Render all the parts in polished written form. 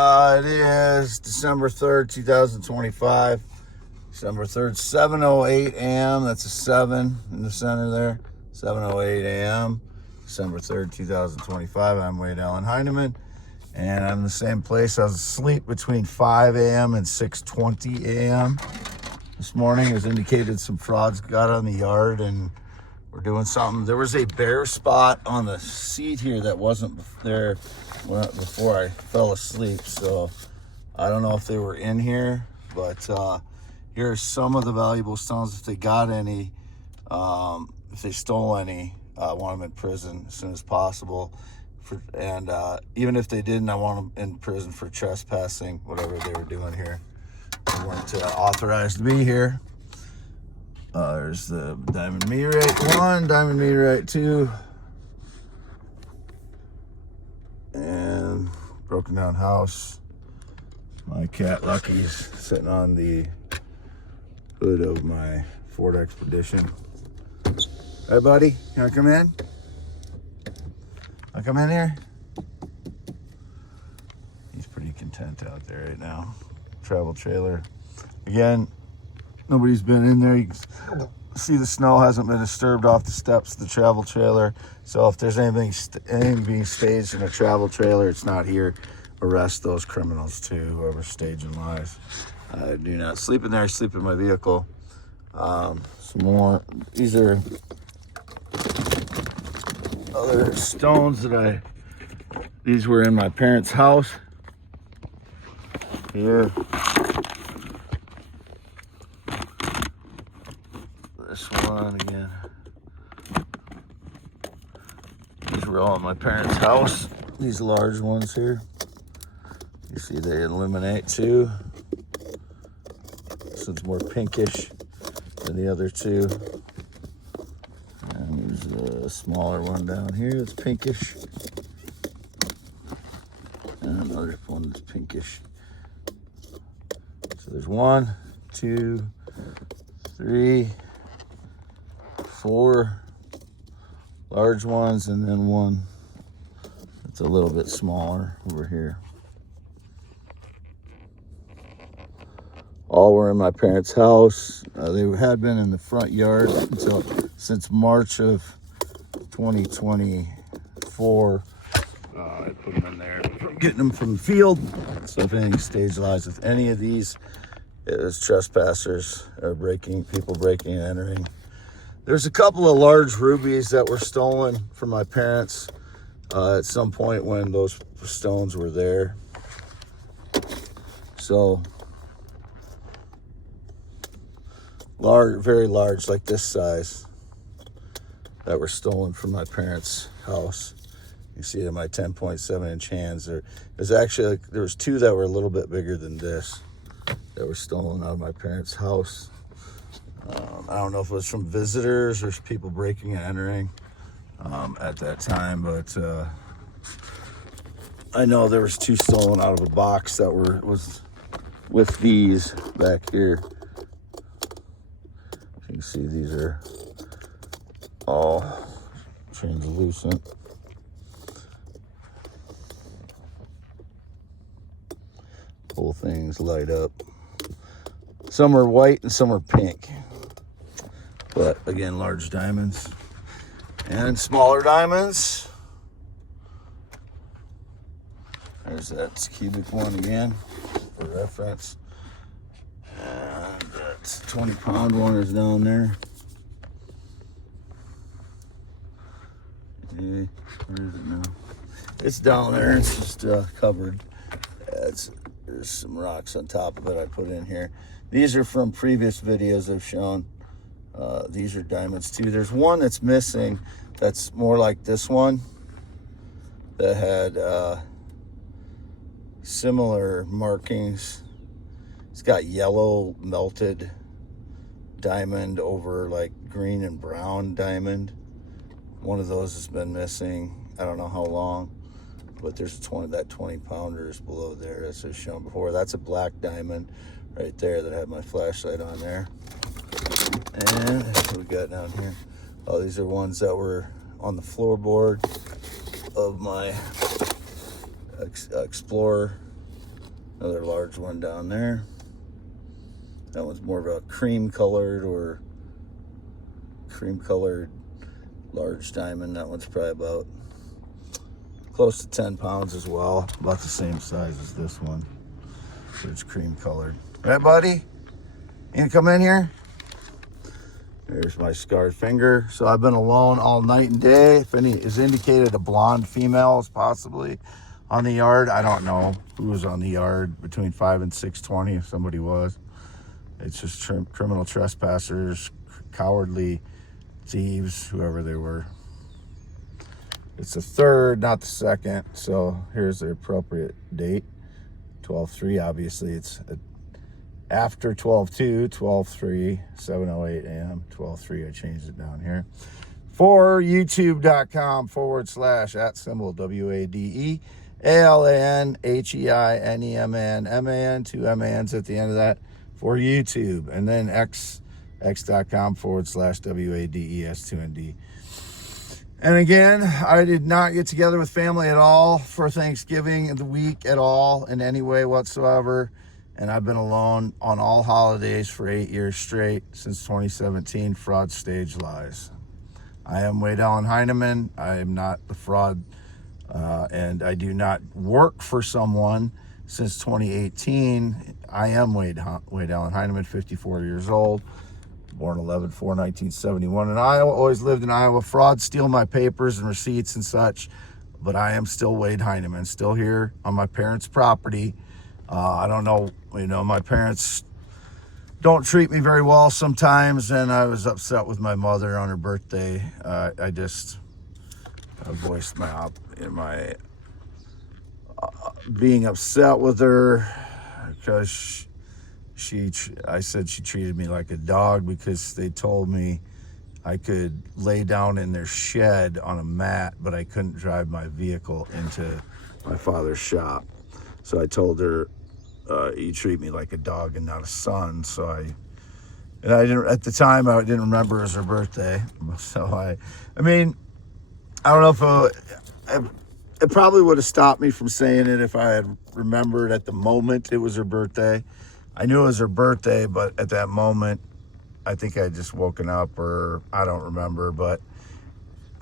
It is December 3rd, 2025. December 3rd, 7:08 a.m. That's a 7 in the center there. 7:08 a.m. December 3rd, 2025. I'm Wade Allen Heineman, and I'm in the same place. I was asleep between 5 a.m. and 6:20 a.m. This morning. As indicated, some frauds got on the yard, and we're doing something. There was a bare spot on the seat here that wasn't there before I fell asleep, so I don't know if they were in here, but here's some of the valuable stones. If they got any, if they stole any, I want them in prison as soon as possible. And even if they didn't, I want them in prison for trespassing, whatever they were doing here. They weren't authorized to be here. There's the diamond meteorite 1, diamond meteorite 2, and broken down house. My cat Lucky's sitting on the hood of my Ford Expedition. Hey buddy, can I come in? I come in here? He's pretty content out there right now. Travel trailer. Again, nobody's been in there. You can see the snow hasn't been disturbed off the steps of the travel trailer. So if there's anything being staged in a travel trailer, it's not here. Arrest those criminals too, whoever's staging lies. I do not sleep in there. I sleep in my vehicle. Some more. These are other stones that these were in my parents' house. Here. This one again. These were all in my parents' house. These large ones here. You see they illuminate too. This one's more pinkish than the other two. And there's a smaller one down here that's pinkish. And another one that's pinkish. So there's 1, 2, 3, 4 large ones, and then one that's a little bit smaller over here. All were in my parents' house. They had been in the front yard since March of 2024. I put them in there from getting them from the field. So if anything stage lies with any of these, it was trespassers or people breaking and entering. There's a couple of large rubies that were stolen from my parents at some point when those stones were there. So large, very large, like this size, that were stolen from my parents' house. You see it in my 10.7-inch hands. There was 2 that were a little bit bigger than this that were stolen out of my parents' house. I don't know if it was from visitors or people breaking and entering at that time, but I know there was 2 stolen out of a box that was with these back here. You can see these are all translucent. Whole things light up. Some are white and some are pink. But again, large diamonds and smaller diamonds. There's that cubic one again for reference. And that 20-pound one is down there. Where is it now? It's down there. It's just covered. There's some rocks on top of it I put in here. These are from previous videos I've shown. These are diamonds too. There's one that's missing that's more like this one that had similar markings. It's got yellow melted diamond over like green and brown diamond. One of those has been missing. I don't know how long, but there's that 20-pounder is below there, as I've shown before. That's a black diamond right there that I had my flashlight on there. And what we got down here? Oh, these are ones that were on the floorboard of my Explorer Another large one down there. That one's more of a cream colored large diamond. That one's probably about close to 10 pounds as well. About the same size as this one. So it's cream colored. Right, buddy? You gonna come in here? There's my scarred finger. So I've been alone all night and day. If any is indicated, a blonde female is possibly on the yard. I don't know who was on the yard between 5 and 6:20, if somebody was. It's just criminal trespassers, cowardly thieves, whoever they were. It's the 3rd, not the 2nd. So here's the appropriate date. 12/3, obviously it's after 12/2, 12/3, 7:08 a.m. 12/3, I changed it down here. For youtube.com/@ WADEALANHEINEMAN, 2 MANs at the end of that, for YouTube. And then x.com/WADES2ND. And again, I did not get together with family at all for Thanksgiving the week at all in any way whatsoever. And I've been alone on all holidays for 8 years straight since 2017. Fraud stage lies. I am Wade Allen Heineman. I am not the fraud, and I do not work for someone since 2018. I am Wade Allen Heineman, 54 years old, born 11/4/1971 in Iowa. Always lived in Iowa. Fraud steal my papers and receipts and such, but I am still Wade Heineman, still here on my parents' property. I don't know, my parents don't treat me very well sometimes, and I was upset with my mother on her birthday. I voiced my being upset with her because I said she treated me like a dog because they told me I could lay down in their shed on a mat, but I couldn't drive my vehicle into my father's shop. So I told her, you treat me like a dog and not a son. So I didn't, at the time, I didn't remember it was her birthday. So I don't know if it probably would have stopped me from saying it if I had remembered at the moment it was her birthday. I knew it was her birthday, but at that moment, I think I had just woken up, or I don't remember, but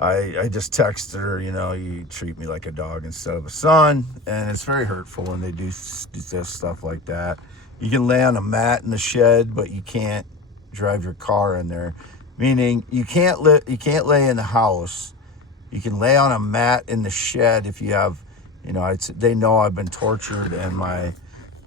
I just texted her, you treat me like a dog instead of a son. And it's very hurtful when they do stuff like that. You can lay on a mat in the shed, but you can't drive your car in there. Meaning you can't lay in the house. You can lay on a mat in the shed if you have, they know I've been tortured and my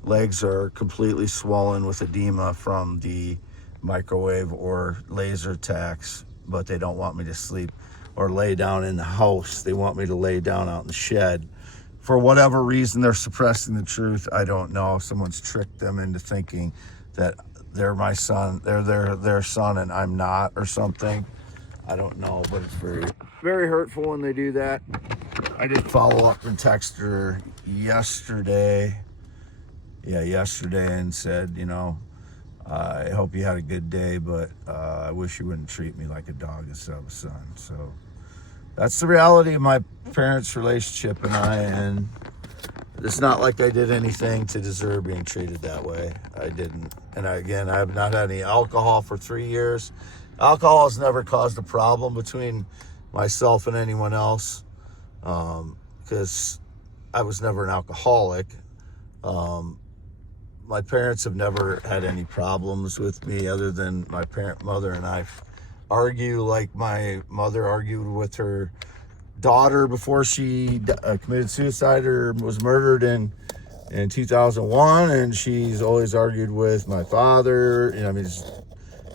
legs are completely swollen with edema from the microwave or laser attacks, but they don't want me to sleep or lay down in the house. They want me to lay down out in the shed. For whatever reason, they're suppressing the truth. I don't know. Someone's tricked them into thinking that they're my son, they're their son and I'm not, or something. I don't know, but it's very, very hurtful when they do that. I did follow up and text her yesterday. Yesterday, and said, I hope you had a good day, but I wish you wouldn't treat me like a dog instead of a son. So that's the reality of my parents' relationship and I, and it's not like I did anything to deserve being treated that way. I didn't. And I have not had any alcohol for 3 years. Alcohol has never caused a problem between myself and anyone else, because I was never an alcoholic. My parents have never had any problems with me other than my mother and I argue like my mother argued with her daughter before she committed suicide or was murdered in 2001, and she's always argued with my father.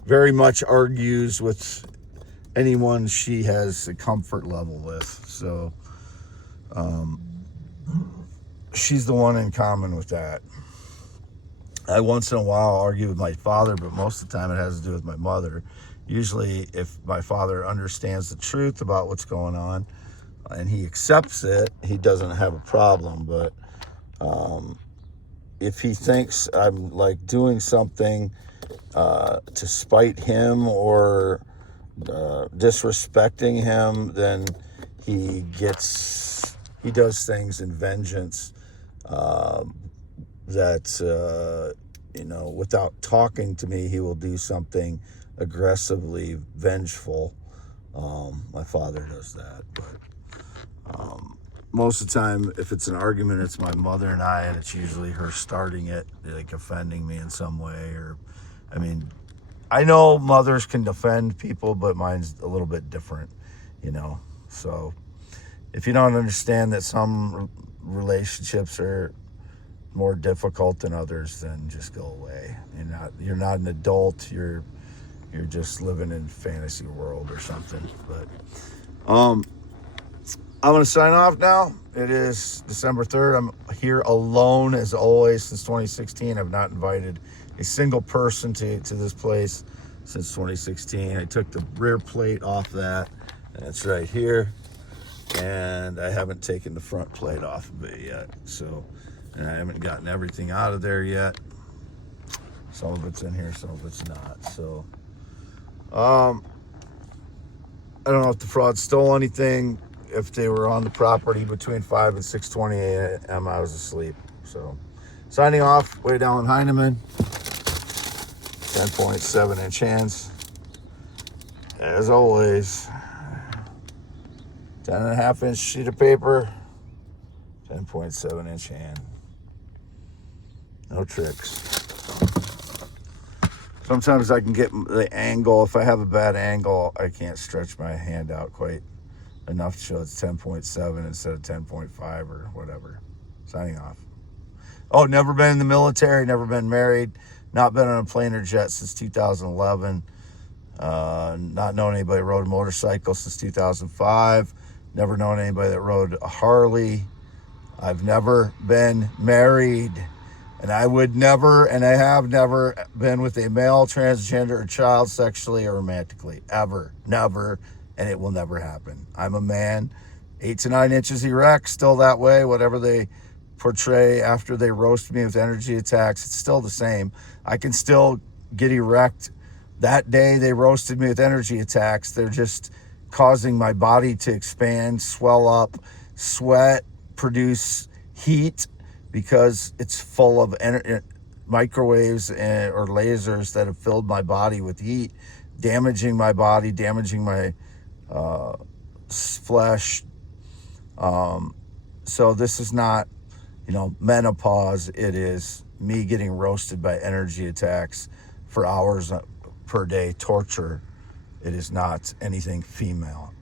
Very much argues with anyone she has a comfort level with. So she's the one in common with that. I once in a while argue with my father, but most of the time it has to do with my mother. Usually if my father understands the truth about what's going on and he accepts it, he doesn't have a problem. But if he thinks I'm like doing something to spite him or disrespecting him, then he does things in vengeance that, you know, without talking to me, he will do something aggressively vengeful. My father does that, but most of the time, if it's an argument, it's my mother and I, and it's usually her starting it, like offending me in some way. Or, I mean, I know mothers can defend people, but mine's a little bit different, you know. So if you don't understand that some relationships are more difficult than others, then just go away. You're not an adult. You're just living in a fantasy world or something. But I'm gonna sign off now. It is December 3rd. I'm here alone as always since 2016. I've not invited a single person to this place since 2016. I took the rear plate off that, and it's right here. And I haven't taken the front plate off of it yet. So, and I haven't gotten everything out of there yet. Some of it's in here, some of it's not. So, I don't know if the fraud stole anything. If they were on the property between 5 and 6:20 a.m., I was asleep. So, signing off, way down Heineman. 10.7-inch hands. As always, 10.5-inch sheet of paper, 10.7-inch hand. No tricks. Sometimes I can get the angle. If I have a bad angle, I can't stretch my hand out quite enough to show it's 10.7 instead of 10.5 or whatever. Signing off. Oh, never been in the military, never been married, not been on a plane or jet since 2011. Not known anybody that rode a motorcycle since 2005. Never known anybody that rode a Harley. I've never been married. And I would never, and I have never been with a male, transgender, or child sexually or romantically. Ever. Never. And it will never happen. I'm a man, 8 to 9 inches erect, still that way. Whatever they portray after they roast me with energy attacks, it's still the same. I can still get erect. That day they roasted me with energy attacks. They're just causing my body to expand, swell up, sweat, produce heat, because it's full of microwaves or lasers that have filled my body with heat, damaging my body, damaging my flesh. So this is not, menopause. It is me getting roasted by energy attacks for hours per day, torture. It is not anything female.